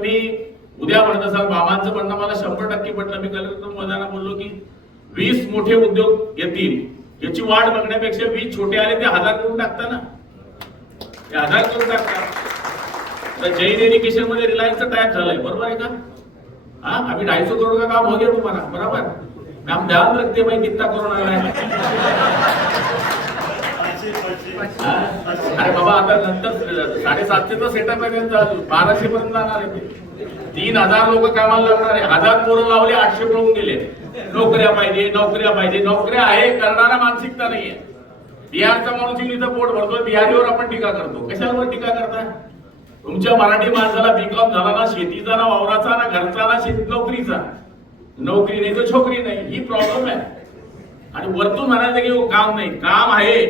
तुम्ही उद्या म्हणत असाल बाबांचं म्हणणं मला 100% पटलं. मी कलेक्टर महोदयांना बोललो की 20 मोठे उद्योग येतील याची वाट बघण्यापेक्षा 20 छोटे आले ते 1000 करून टाकता ना, ते 1000 करून टाकता. तर जैन एज्युकेशन मध्ये रिलायन्सचं टाइप झालंय, बरोबर आहे का? हाँ, अभी 250 करोड़ का काम हो गया तुम्हारा, बराबर. हम ध्यान रखते भाई कितना करोड़ आ रहा है. अरे बाबा आता नंतर 750चा सेटअप आहे त्यांचा, 1200 पर्यंत जाणार आहे ते. 3000 लोक कामाला लागणार आहे. 1000 पोरं लावले, 800 पळून गेले. नोकऱ्या पाहिजे, नोकऱ्या पाहिजे, नोकऱ्या आहे, करणारा मानसिकता नाहीये. बिहारचा माणूस इथं पोट भरतो, बिहारीवर आपण टीका करतो. कशावर टीका करता? तुमच्या मराठी माणसाला बीकॉम झाला ना, शेतीचा ना, वावराचा ना, घरचा ना, नोकरीचा. नोकरी नाही तर छोकरी नाही, ही प्रॉब्लेम आहे. आणि वरतून म्हणायचं की काम नाही, काम आहे.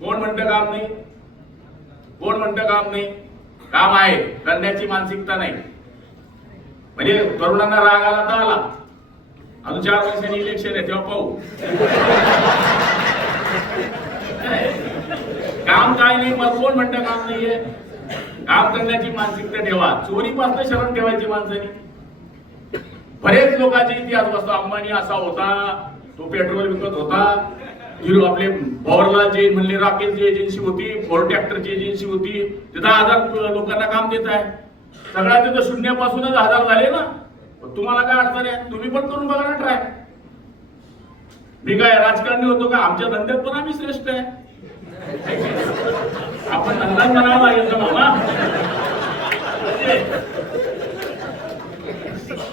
कोण म्हणतं काम नाही? कोण म्हणतं काम नाही? काम आहे, करण्याची मानसिकता नाही. म्हणजे तरुणांना राग आला तर आला, अजून 4 वर्षांनी इलेक्शन आहे तेव्हा पाहू. काम काय नाही, मग कोण म्हणतं काम नाहीये? काम करण्याची मानसिकता ठेवा. चोरीपासून शरण ठेवायची माणसानी. बरेच लोकांचे इतिहास बसतो. अंबानी असा होता, तो पेट्रोल विकत होता. आपले पॉवरला जे म्हणले राकेलची एजन्सी होती, फोर्ड ट्रॅक्टरची एजन्सी होती, ते 10,000 लोकांना काम देत आहे. सगळ्या तिथं शून्यापासूनच 1000 झाले ना. तुम्हाला काय अडचण आहे? तुम्ही पण करून बघा ना ट्राय. मी काय राजकारणी होतो का? आमच्या धंद्यात पण आम्ही श्रेष्ठ आहे. आपण धंदाच म्हणावा लागेल का मामा?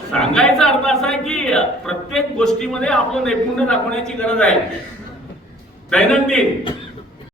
सांगायचा अर्थ असा आहे की प्रत्येक गोष्टीमध्ये आपलं नैपुण्य दाखवण्याची गरज आहे. दैनंदिन